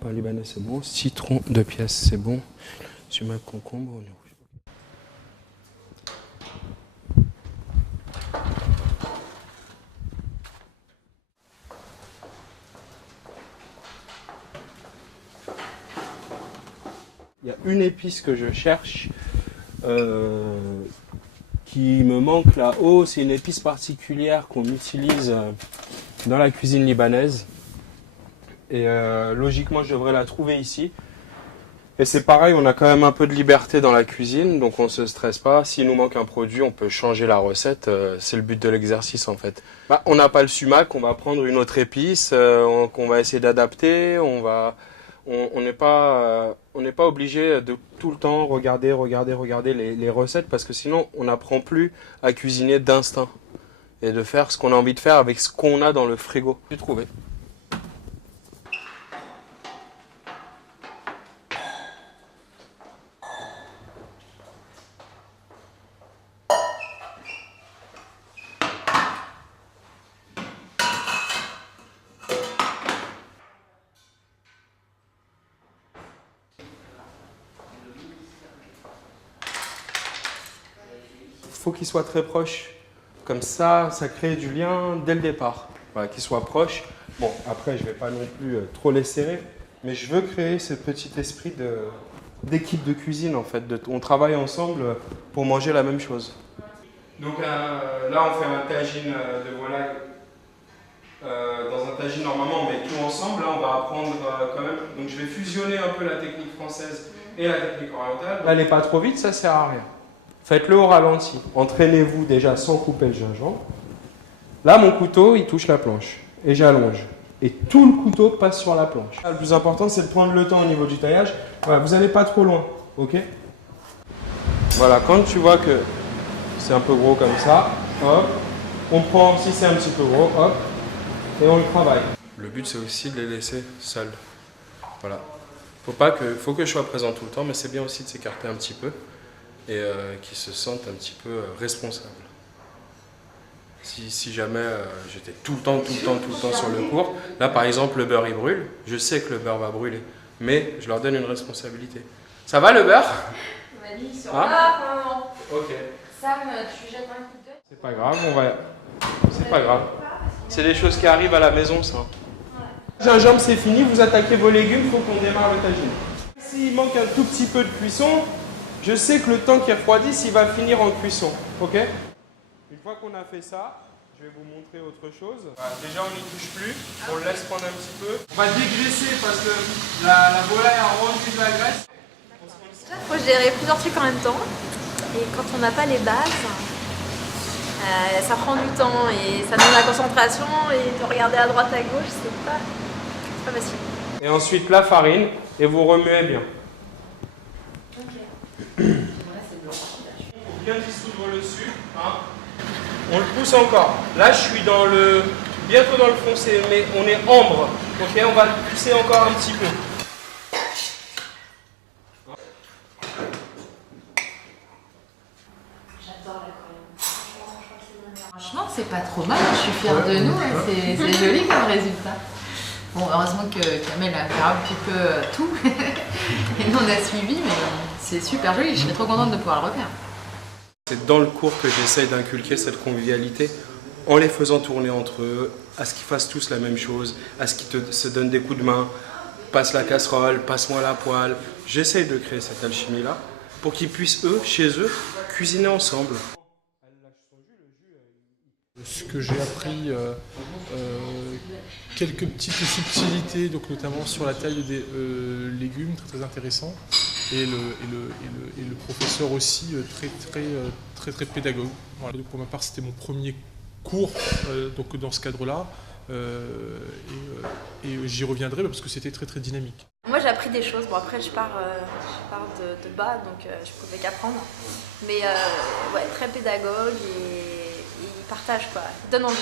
pain libanais c'est bon. Citron 2 pièces c'est bon. Sumac, concombre, oignon rouge. Il y a une épice que je cherche qui me manque là-haut. C'est une épice particulière qu'on utilise dans la cuisine libanaise. Et logiquement, je devrais la trouver ici. Et c'est pareil, on a quand même un peu de liberté dans la cuisine, donc on ne se stresse pas. S'il nous manque un produit, on peut changer la recette. C'est le but de l'exercice en fait. Bah, on n'a pas le sumac, on va prendre une autre épice qu'on va essayer d'adapter. On n'est pas obligé de tout le temps regarder les recettes parce que sinon on n'apprend plus à cuisiner d'instinct et de faire ce qu'on a envie de faire avec ce qu'on a dans le frigo. J'ai trouvé. Faut qu'il soit très proche. Comme ça crée du lien dès le départ. Voilà, qu'il soit proche. Bon, après, je ne vais pas non plus trop les serrer, mais je veux créer ce petit esprit d'équipe de cuisine, en fait. On travaille ensemble pour manger la même chose. Donc là, on fait un tagine de volaille. Dans un tagine, normalement, on met tout ensemble. Là, on va apprendre quand même. Donc, je vais fusionner un peu la technique française et la technique orientale. N'allez pas trop vite, ça ne sert à rien. Faites-le au ralenti. Entraînez-vous déjà sans couper le gingembre. Là, mon couteau, il touche la planche. Et j'allonge. Et tout le couteau passe sur la planche. Le plus important, c'est de prendre le temps au niveau du taillage. Voilà, vous n'allez pas trop loin. Ok? Voilà, quand tu vois que c'est un peu gros comme ça, hop, on prend, si c'est un petit peu gros, hop, et on le travaille. Le but, c'est aussi de les laisser seuls. Voilà. Faut que je sois présent tout le temps, mais c'est bien aussi de s'écarter un petit peu. Et qui se sentent un petit peu responsables. Si jamais j'étais tout le temps sur le cours, là par exemple le beurre il brûle, je sais que le beurre va brûler, mais je leur donne une responsabilité. Ça va le beurre? Vanille sur là, ok. Sam, tu jettes un coup d'œil? C'est pas grave, c'est pas grave. C'est des choses qui arrivent à la maison ça. Gingembre c'est fini, vous attaquez vos légumes, il faut qu'on démarre le tagine. S'il manque un tout petit peu de cuisson, je sais que le temps qui refroidisse, il va finir en cuisson, ok? Une fois qu'on a fait ça, je vais vous montrer autre chose. Voilà, déjà, on n'y touche plus, on le laisse prendre un petit peu. On va dégraisser parce que la volaille a rendu de la graisse. Il faut gérer plusieurs trucs en même temps. Et quand on n'a pas les bases, ça prend du temps et ça donne la concentration. Et de regarder à droite, à gauche, c'est pas facile. Et ensuite, la farine, et vous remuez bien. Bien dissoudre le sucre, hein. On le pousse encore. Là, je suis bientôt dans le foncé, mais on est ambre. Ok, on va le pousser encore un petit peu. J'adore la coriandre. Franchement, c'est pas trop mal. Je suis fière de nous. C'est joli comme résultat. Bon, heureusement que Kamel a fait un petit peu tout. Et nous, on a suivi, mais c'est super joli. Je serais trop contente de pouvoir le refaire. C'est dans le cours que j'essaye d'inculquer cette convivialité en les faisant tourner entre eux, à ce qu'ils fassent tous la même chose, à ce qu'ils se donnent des coups de main, passe la casserole, passe-moi la poêle. J'essaye de créer cette alchimie-là pour qu'ils puissent, eux, chez eux, cuisiner ensemble. Ce que j'ai appris, quelques petites subtilités, donc notamment sur la taille des légumes, très intéressant. Et le professeur aussi très pédagogue. Voilà. Donc pour ma part, c'était mon premier cours donc dans ce cadre-là, et j'y reviendrai parce que c'était très dynamique. Moi j'ai appris des choses. Bon après je pars de bas donc je pouvais qu'apprendre. Mais ouais, très pédagogue et il partage quoi, il donne envie.